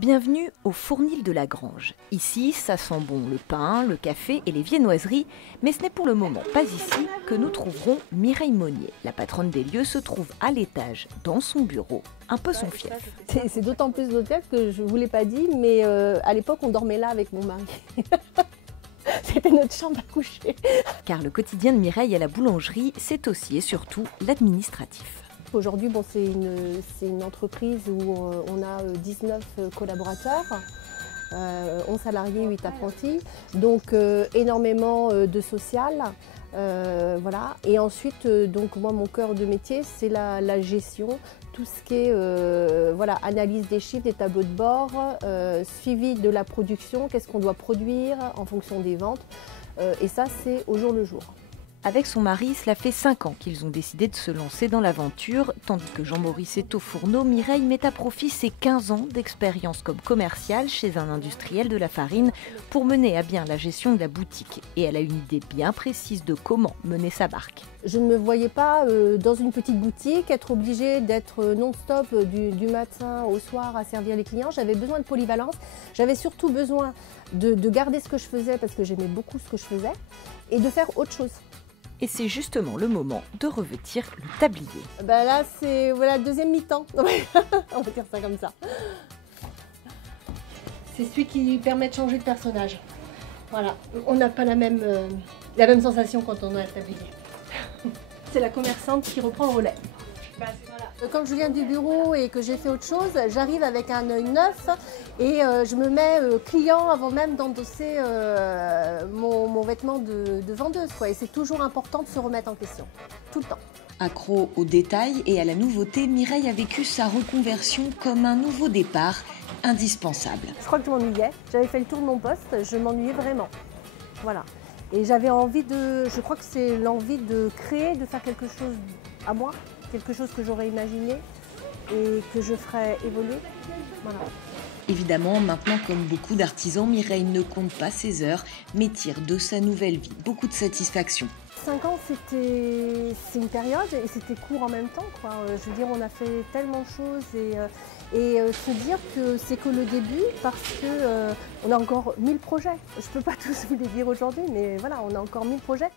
Bienvenue au Fournil de la Grange. Ici, ça sent bon le pain, le café et les viennoiseries, mais ce n'est pour le moment pas ici que nous trouverons Mireille Monnier. La patronne des lieux se trouve à l'étage, dans son bureau, un peu son fief. C'est d'autant plus l'hôtel que je ne vous l'ai pas dit, mais à l'époque, on dormait là avec mon mari. C'était notre chambre à coucher. Car le quotidien de Mireille à la boulangerie, c'est aussi et surtout l'administratif. Aujourd'hui, bon, c'est une entreprise où on a 19 collaborateurs, 11 salariés, 8 apprentis, donc énormément de social. Voilà. Et ensuite, donc moi, mon cœur de métier, c'est la gestion, tout ce qui est voilà, analyse des chiffres, des tableaux de bord, suivi de la production, qu'est-ce qu'on doit produire en fonction des ventes. Et ça, c'est au jour le jour. Avec son mari, cela fait 5 ans qu'ils ont décidé de se lancer dans l'aventure. Tandis que Jean-Maurice est au fourneau, Mireille met à profit ses 15 ans d'expérience comme commerciale chez un industriel de la farine pour mener à bien la gestion de la boutique. Et elle a une idée bien précise de comment mener sa barque. Je ne me voyais pas dans une petite boutique, être obligée d'être non-stop du matin au soir à servir les clients. J'avais besoin de polyvalence. J'avais surtout besoin de garder ce que je faisais parce que j'aimais beaucoup ce que je faisais et de faire autre chose. Et c'est justement le moment de revêtir le tablier. Ben là, c'est voilà, deuxième mi-temps. On va dire ça comme ça. C'est celui qui permet de changer de personnage. Voilà, on n'a pas la même sensation quand on a un tablier. C'est la commerçante qui reprend le relais. Quand je viens du bureau et que j'ai fait autre chose, j'arrive avec un œil neuf et je me mets client avant même d'endosser mon vêtement de vendeuse, quoi. Et c'est toujours important de se remettre en question, tout le temps. Accro aux détails et à la nouveauté, Mireille a vécu sa reconversion comme un nouveau départ indispensable. Je crois que je m'ennuyais, j'avais fait le tour de mon poste, je m'ennuyais vraiment. Voilà. Et j'avais envie je crois que c'est l'envie de créer, de faire quelque chose à moi. Quelque chose que j'aurais imaginé et que je ferais évoluer. Voilà. Évidemment, maintenant, comme beaucoup d'artisans, Mireille ne compte pas ses heures, mais tire de sa nouvelle vie beaucoup de satisfaction. 5 ans, c'est une période et c'était court en même temps, quoi. Je veux dire, on a fait tellement de choses et se dire que c'est que le début parce qu'on a encore 1000 projets. Je ne peux pas tous vous les dire aujourd'hui, mais voilà, on a encore 1000 projets.